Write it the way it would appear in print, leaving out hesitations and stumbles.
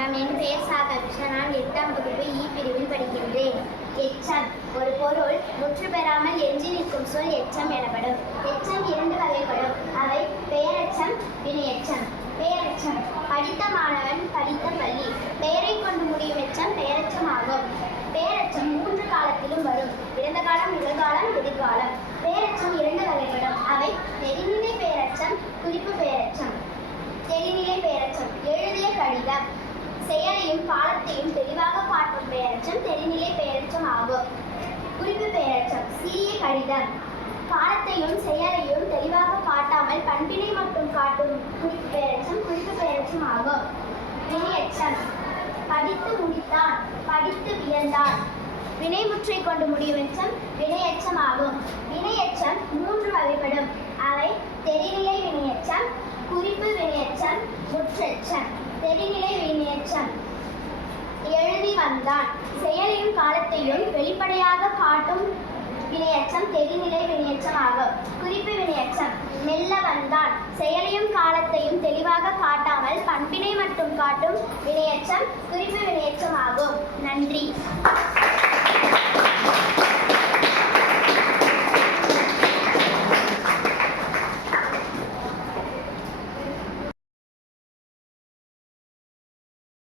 வணக்கம். என் பெயர் சா கவிஷா. நான் 8ஆம் வகுப்பு இ பிரிவில் படிக்கின்றேன். எச்சம் ஒரு பொருள் முற்று பெறாமல் எஞ்சி நிற்கும் சொல் எச்சம் எனப்படும். எச்சம் 2 வகைப்படும். அவை பெயரெச்சம், வினையெச்சம். பெயரெச்சம் படித்த மாணவன், படித்த பள்ளி. பெயரை கொண்டு முடியும் எச்சம் பெயரெச்சம் ஆகும். பெயரெச்சம் 3 காலத்திலும் வரும். இறந்த காலம், நிகழ்காலம், எதிர்காலம். பெயரெச்சம் 2 வகைப்படும். அவை நெறிநிலை பெயரெச்சம், குறிப்பு பெயரெச்சம். நெறிநிலை பெயரெச்சம் எழுதிய கடிதம். செயலையும் காலத்தையும் தெளிவாக காட்டும் பெயரெச்சம் நெறிநிலை பெயரெச்சம் ஆகும். குறிப்பு பெயரெச்சம் சிறிய கடிதம். காலத்தையும் செயலையும் தெளிவாக காட்டாமல் பண்பினை மட்டும் காட்டும் குறிப்பு பெயரெச்சம் குறிப்பு பெயரெச்சம் ஆகும். வினையெச்சம் படித்து முடித்தான், படித்து வியந்தான். வினைமுற்றை கொண்டு முடியும் எச்சம் வினையெச்சம் ஆகும். வினையெச்சம் 3 வகைப்படும். அவை தெரிநிலை வினையெச்சம், குறிப்பு வினையெச்சம், முற்றெச்சம். தெரிநிலை வினையெச்சம் எழுதி வந்தான். செயலையும் காலத்தையும் வெளிப்படையாக காட்டும் வினையெச்சம் தெரிநிலை வினையெச்சம் ஆகும். குறிப்பு வினையெச்சம் மெல்ல வந்தான். செயலையும் காலத்தையும் தெளிவாக காட்டாமல் பண்பினை மட்டும் காட்டும் வினையெச்சம் குறிப்பு வினையெச்சம் ஆகும். நன்றி.